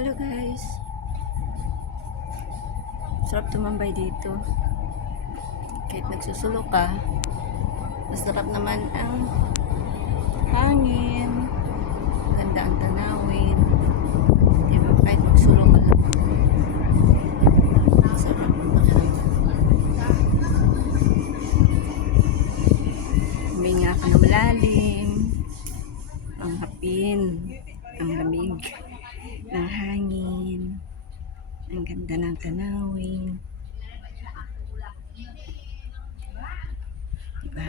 Hello guys, sarap tumambay dito. Kahit nagsusulo ka, masarap naman ang hangin, ganda ang tanawin, diba? Kahit magsulo ka lang, sarap ang pakiramdam. Huminga ka na malalim, ang hapin, ang lamig ng hangin, ang ganda ng tanawin, diba?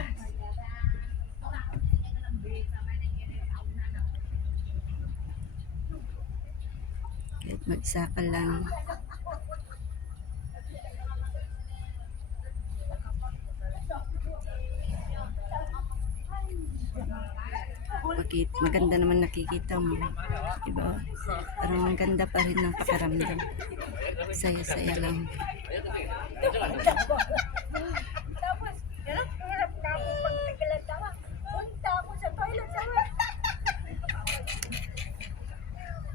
Kahit mag-isa ka lang, bakit maganda naman nakikita mo, diba? Parang ang ganda pa rin ng pakiramdam, saya-saya lang.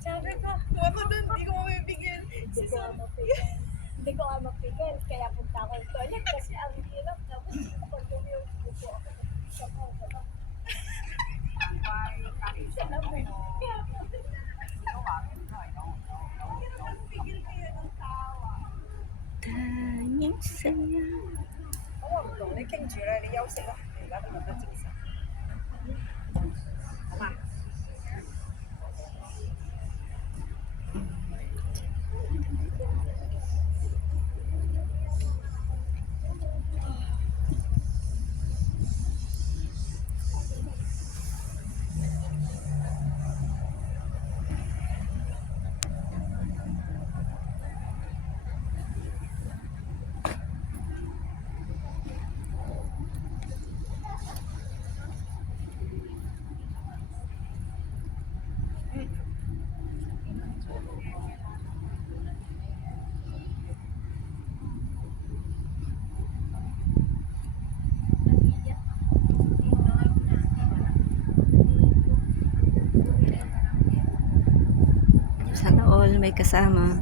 Sabi ko, ako doon, hindi ko mapipigil. Hindi ko nga mapigil. Kaya punta ako ng toilet kasi ang hirap. Tapos pag yung pupo ako, sa mo, isa na mo. Kaya po, pigil kayo ng tawa. Tanyang saya. 我唔同你傾住啦，你休息啦，你而家都冇乜精神，好嘛？ Sana all may kasama.